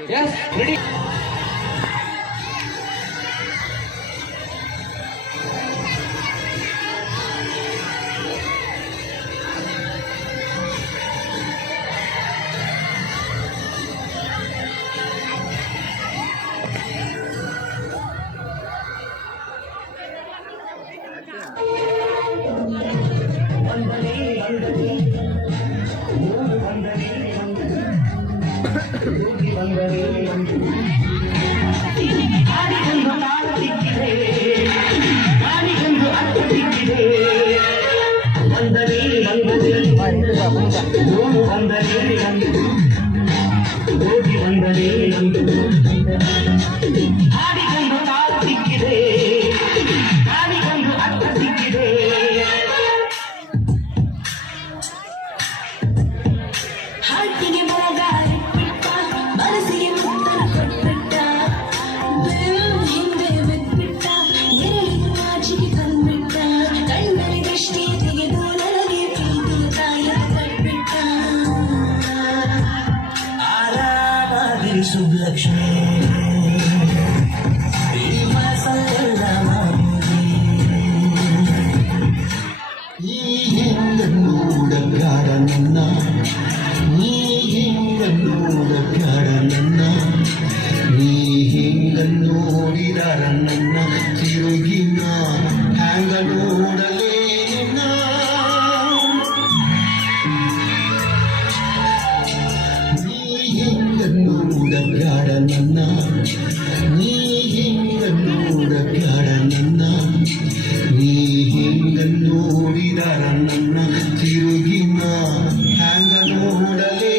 Yes, ready. Subbulakshmi ಈ ಹೆಂಗನ್ನೂಡಗಾರ ನನ್ನ ನೀ ಹೆಂಗನ್ನೂಡಗಾರ ನನ್ನ ನೀ ಹೆಂಗನ್ನೋಡಿದಾರ ನನ್ನ ತಿರುಗಿನ ಹ್ಯಾಂಗ ನೋಡಲೇ ಬ್ಯಾಡ ನನ್ನ ನೀ ಹಿಂಗ ನೋಡಬ್ಯಾಡ ನನ್ನ ನೀ ಹಿಂಗ ನೋಡಿದಾರ ನನ್ನ ತಿರುಗಿನ ಹ್ಯಾಂಗ ನೋಡಲೇ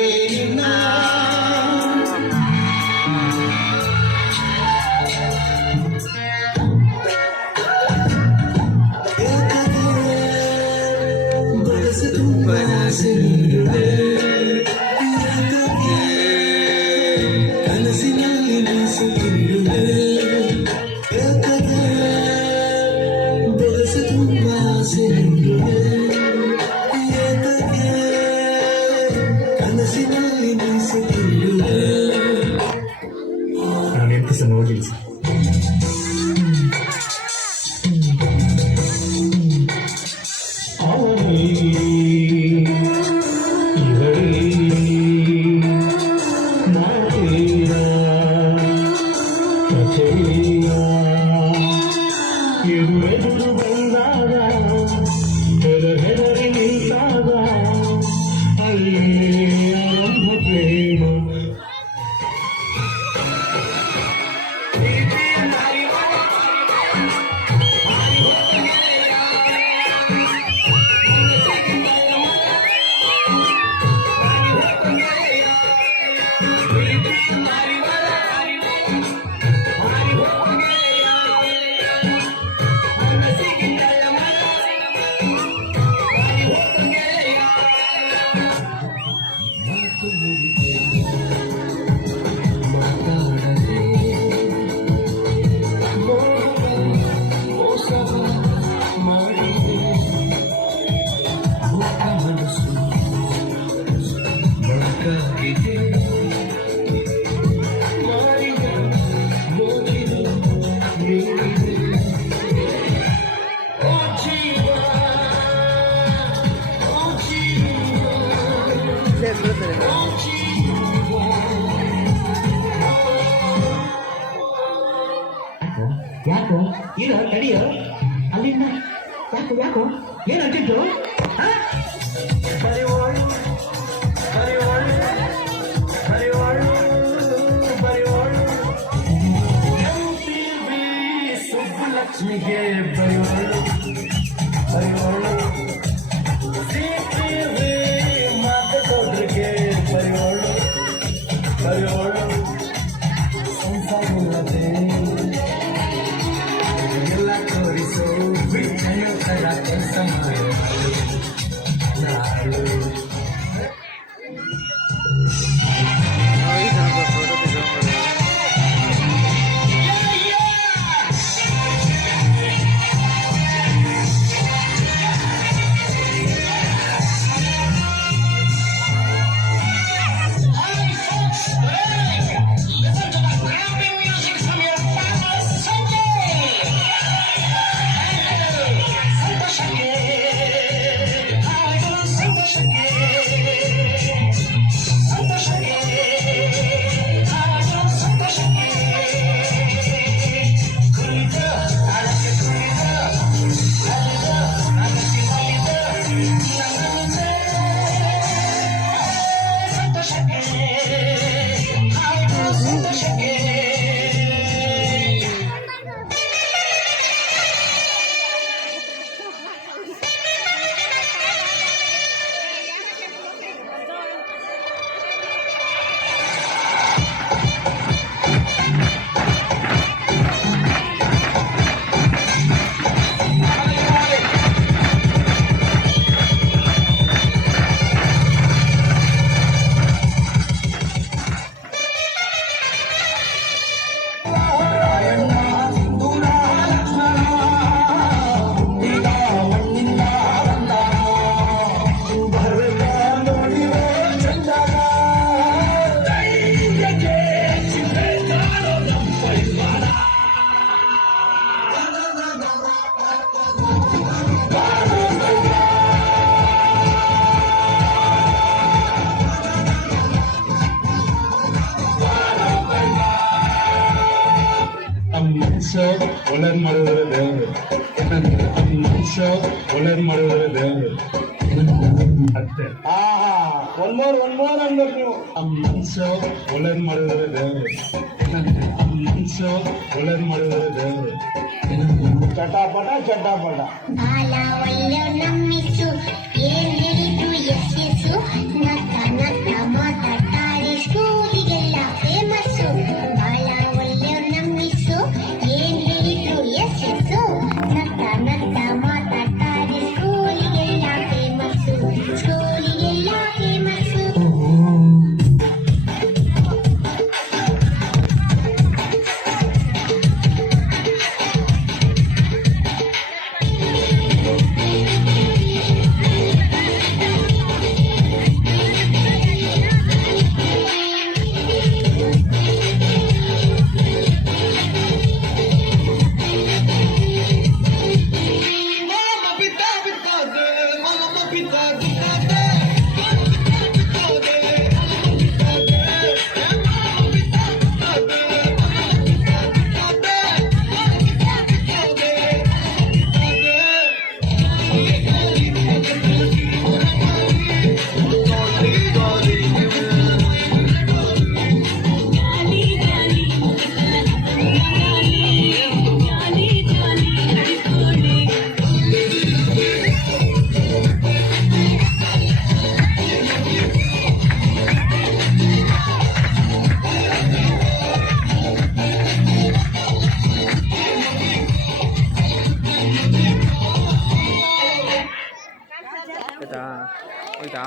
ಎದುರೆದುರು ಬಂದಾಗ ಹೆದರಿ ನಿಂತಾಗ ಅಲ್ಲೇ ಆರಂಭ ಪ್ರೇಮ ಯಾಕೋ ಇರೋ ತಡಿಯೋ ಅಲ್ಲಿಂದ ಯಾಕೋ ಏನು ಅಂತಿದ್ರು ಸುಬ್ಬಲಕ್ಷ್ಮಿಗೆ ಬರೆಯೋಳು ಮಾತೋದ್ರಿಗೆ ಬರೆಯೋಳು ಸಂಸಾರವಿಲ್ಲದೆ ಎಲ್ಲ ತೋರಿಸೋ ಬಿಟ್ಟನು ತರ ಕೆಲಸ ಮಾಡು ಮನುಷ್ಯ ಒಳ್ಳೇದ್ ಮಾಡಿದ್ರೆ ದೇವರು ಮನುಷ್ಯ ಒಳ್ಳೇದ್ ಮಾಡಿದ್ರೆ ದೇವರು ಅಷ್ಟೇ ಒನ್ ಮೋರ್ ಅನ್ಬೇಕು ನೀವು. ಮನುಷ್ಯ ಒಳ್ಳೇದ್ ಮಾಡಿದ್ರೆ ದೇವರು ಮನುಷ್ಯ ಒಳ್ಳೇದ್ ಮಾಡಿದ್ರೆ ದೇವರು ಚಟಾಪಟ ಚಟಾಪಟ. ಬಾಲ ಒಳ್ಳೆ ನಮ್ಮಿಸು ಏನ್ ಹೇಳಿದ್ರು ಎಸ್ ಎಸ್ಸು ನಕ್ಕ ನಕ್ಕ ಮಾತಾಡ್ತಾರೆ ಸ್ಕೂಲಿಗೆಲ್ಲ ಫೇಮಸ್ಸು. ಬಾಲ ಒಳ್ಳೆ ನಮ್ಮಿಸು ಏನ್ ಹೇಳಿದ್ರು ಎಸ್ ಎಸ್ಸು ನಕ್ಕ ನಕ್ಕ ಮಾತಾಡ್ತಾರೆ ಸ್ಕೂಲಿಗೆಲ್ಲ ಫೇಮಸ್ಸು ಸ್ಕೂಲಿಗೆಲ್ಲ ಫೇಮಸ್ಸು. ಹೋಯ್ತಾ ಹೋಯ್ತಾ